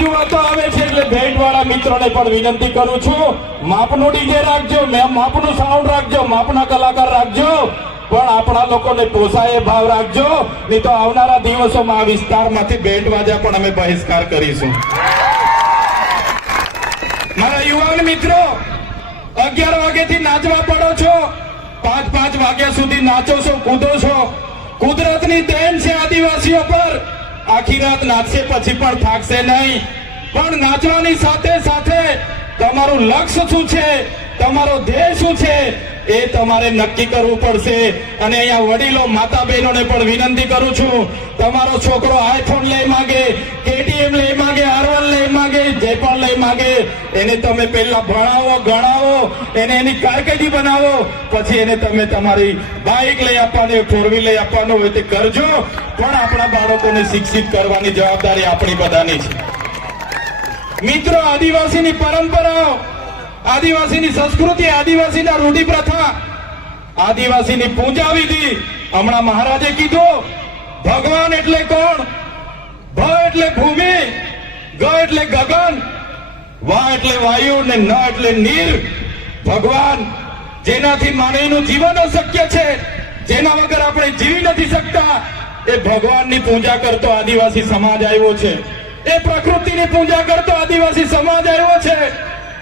રજૂઆતો આવે છે એટલે ભેટ મિત્રોને પણ વિનંતી કરું છું. માપનું ડીજે રાખજો માપનું સાઉન્ડ રાખજો, માપના કલાકાર રાખજો. પણ આપણા લોકોને પોસાય ભાવ રાખજો. નહીં તો આવનારા દિવસોમાં આ વિસ્તારમાંથી બેન્ડ વાજા પણ અમે બહિષ્કાર કરીશું. મારા યુવાન મિત્રો, અગિયાર વાગ્યાથી નાચવા પડો છો. પાંચ પાંચ વાગ્યા સુધી નાચો છો, કૂદો છો. કુદરતની દેન છે આદિવાસીઓ પર. આખી રાત નાચશે, પછી પણ થાકશે નહીં. પણ નાચવાની સાથે સાથે તમારું લક્ષ્ય શું છે? તમારો ધ્યેય શું છે? એ તમારે નક્કી કરવું પડશે. અને અહીંયા વડીલો માતા બહેનોને પણ વિનંતી કરું છું. તમારો છોકરો આઈફોન લઈ માંગે કેટીએમ લઈ માંગે આરવન લઈ માંગે જે માંગે એને તમે પહેલા ભણાવો, ગણાવો, એને એની કારકિર્દી બનાવો, પછી એને તમે તમારી બાઇક લઈ આપવાની ફોર વ્હીલ લઈ આપવાનું હોય તે કરજો. પણ આપણા બાળકોને શિક્ષિત કરવાની જવાબદારી આપણી બધાની છે. મિત્રો, આદિવાસીની પરંપરાઓ, આદિવાસીની સંસ્કૃતિ, આદિવાસીના રૂઢિ પ્રથા આદિવાસીની પૂજા વિધિ હમણાં મહારાજે કીધું, ભગવાન એટલે કોણ? ભ એટલે ભૂમિ, ગ એટલે ગગન. વા એટલે વાયુ ને ન એટલે નીર. ભગવાન, જેનાથી માનવીનું જીવન અશક્ય છે, જેના વગર આપણે જીવી નથી શકતા, એ ભગવાનની પૂજા કરતો આદિવાસી સમાજ આવ્યો છે. એ પ્રકૃતિની પૂજા કરતો આદિવાસી સમાજ આવ્યો છે.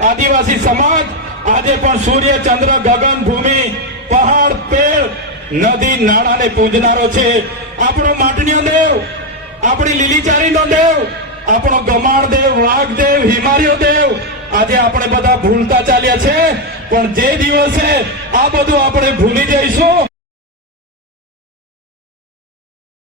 આદિવાસી સમાજ આજે પણ સૂર્ય, ચંદ્ર, ગગન, ભૂમિ, પહાડ, પેડ, નદી, નાળાને પૂજનારો છે. આપણો માટણીઓ દેવ, આપણી લીલીચારીનો દેવ, આપણો ગમાણ દેવ વાઘ દેવ હિમાલયો દેવ આજે આપણે બધા ભૂલતા ચાલ્યા છે પણ જે દિવસે આ બધું આપણે ભૂલી જઈશું